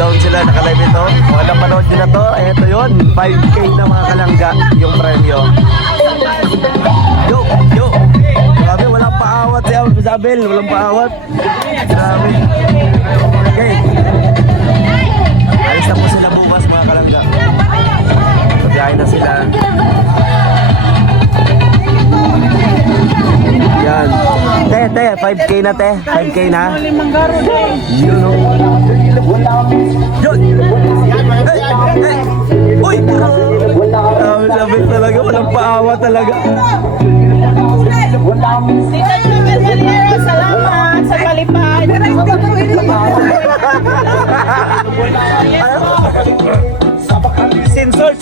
countdown sila, nakalive ito. Kung alam panood nyo na to, eto yun, 5K na mga kalangga yung premyo. Yo! Grabe, walang paawat si Isabel, walang paawat. Grabe. Okay. Alis na po sila bukas mga kalangga. Pagkain na sila. Yan. Te, 5K na te. 5K na. Yun o. Yun. Hey. Uy! Sabi talaga, walang paawa talaga. Tita Jumel Galero, salamat sa palipad. Sensor.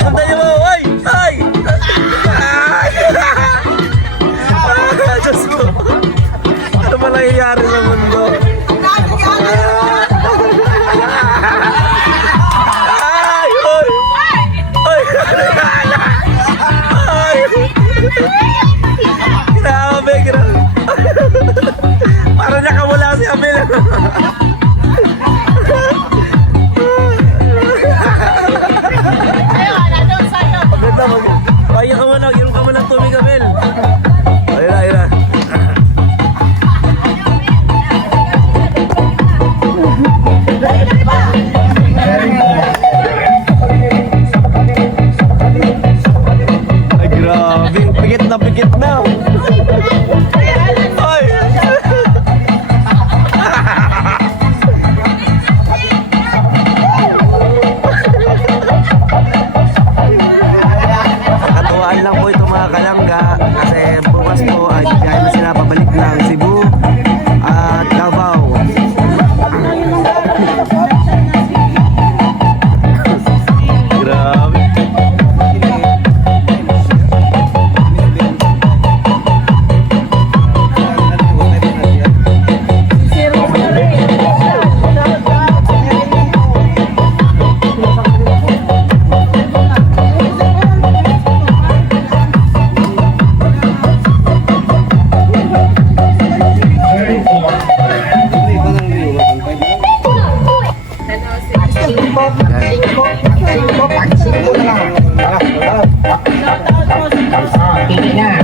Sandali mo, ay! Diyos ko. Ano ba nangyayari sa mundo? Grabe. Para nakawala si Abel. Ayaw ka man ng tubig, Abel. Ayun. Ay, grabe. Pikit na. Ay! Katuwaan lang po ito mga kalangga kasi bukas po ay biyahe na sila pabalik ng Cebu at Davao. Grabe.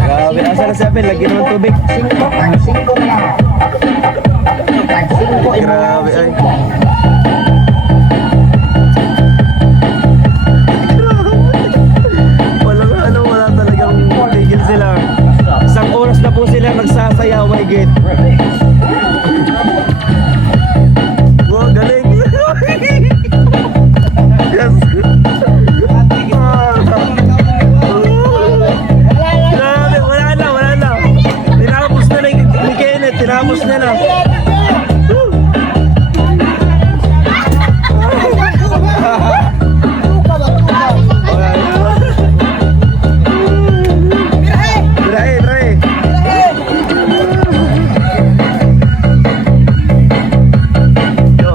Grabe, asa na si Abel, lagyan mo ng tubig. Grabe, ay. Wala talagang tigil sila. Isang oras na po sila nagsasayaw, my God. Wow, galing. Yes. Wala na. Tinapos na ni Kenneth, tinapos na na. Birahe. Yo.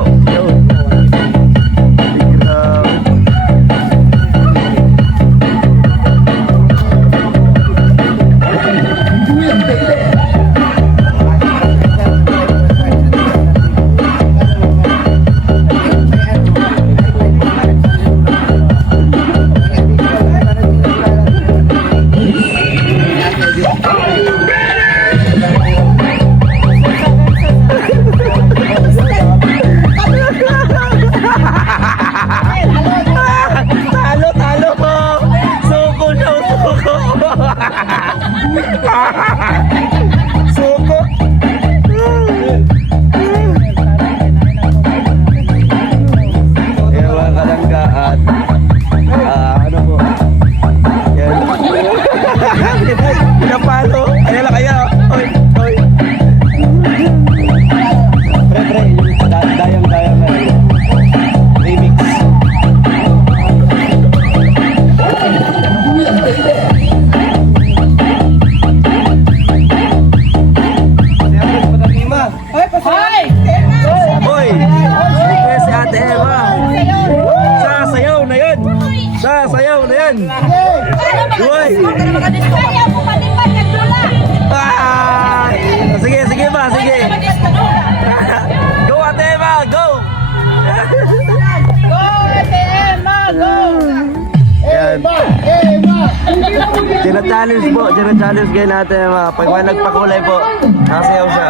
Challenge po, challenge kayo natin mga pag may nagpakulay po, nakasayaw siya.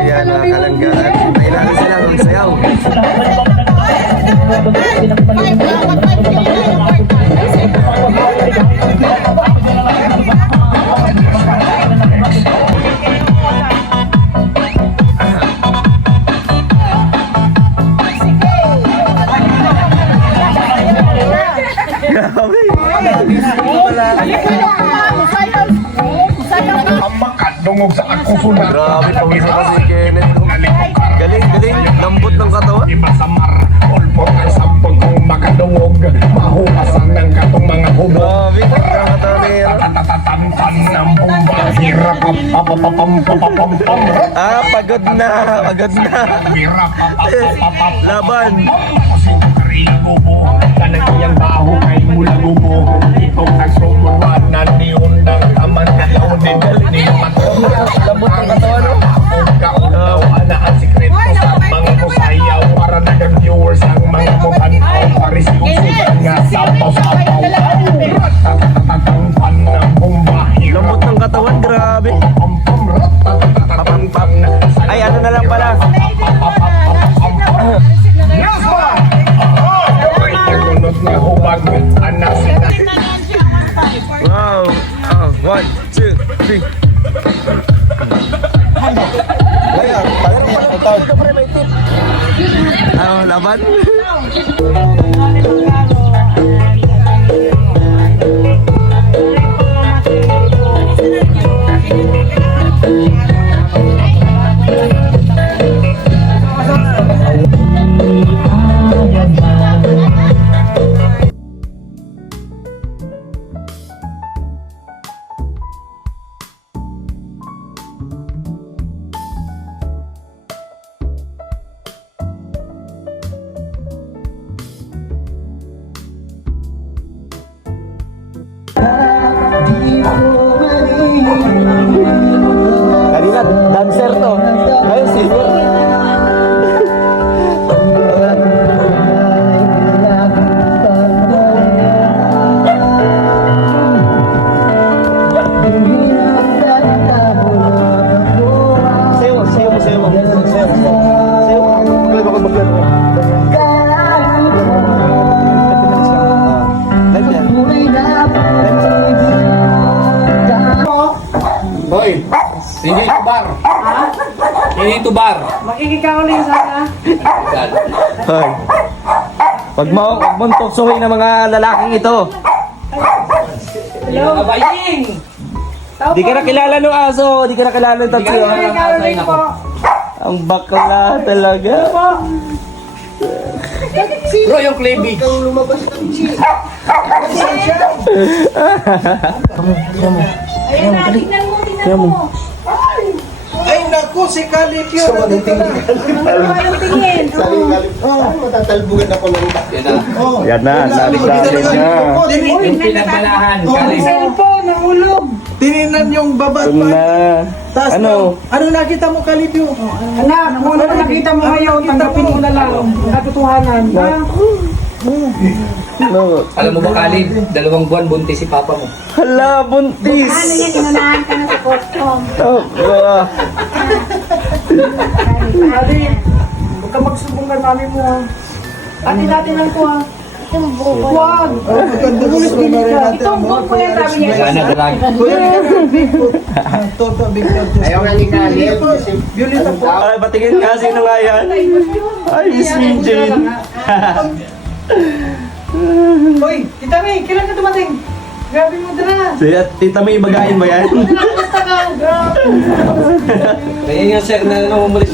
Ayan mga kalangga, tayo natin sila magsayaw. Grabe. Ang makadungog sa akong sunod. Grabe, pawisa pa si Kenneth. Galing, galing. Lambot ng katawan. Iba sa mar, ulpot ang sampag kong makadungog. Mahupasan ng katong mga hubog. Grabe, ang katawan niya. Tatatatantan ng bomba. Hirap papapapapapapapam. Ah, pagod na. Pagod na. Hirap papapapapapam. Laban. Pusing ko karila gubo. Kanang iyang baho kay mula gubo. Itong nagsuburan na niundang taman na launin. Ni matulog. Lambot ng katawan, no? Kaunaw, ana ang sikreto sa mga musayaw. Para nagang viewers ang mga mukanaw. Paris yung susan nga sapaw-sapaw. Ratatatatan ng bomba. Lambot ng katawan, grabe. Pam-pam. Ay, ano na lang pala. Ngunod na hubag, anak sila. Wow. Oh, 1, 2, 3. Ano, laban? Kanina, dancer to. Ayun, singer. Sayo, sayo mo, sayo mo. Sayo, sayo. Maglaro ka, maglaro. Live yan. Hoy, sino ito bar? Sino ito bar? Makikikaulin sana. Hoy. Wag mong tuksohin ng mga lalaking ito. Hello, kabaying! Di ka na kilala ng aso, di ka na kilala ng tatsi. Makikikaulin po. Ang bakla talaga. Bro, yung cleavage. Ayan na, tingnan mo, tingnan mo. Ay naku, si Calipio nandito na. Ano tingin? Matatalbugan ako ng iba. Yan na. Yan na, naligtasin na. Yung pinabalahan, galing. Cellphone, nahulog. Tininan yung baba at Ito pa. na. Taas Ano? Ano nakita mo, Calipio? Anak, kung ano nakita mo ngayon, tanggapin mo na lang. Katotohanan. No. Alam mo ba, Kalib, 2 buwan buntis si Papa mo. Hala, buntis. Inunahan ka na sa custom. Oh, Ate, huwag ka magsubong kay mami mo ha. Ate natin lang to ha. Huwag. Magkandulis mo na rin natin. Itong book ko yan, sabi niya. Sana dalagi. Kuya, Bigfoot. Toto, Bigfoot. Ayaw nga ni Calipio. Violeta po. Ay, batingin nga, sino nga yan? Ay, Miss Minjin. Hoy, Tita May, kailan ka dumating? Grabe mo dala. Tita May, bagayin ba yan? Kumusta ka? Grabe. Kaya nga, sir, na umulis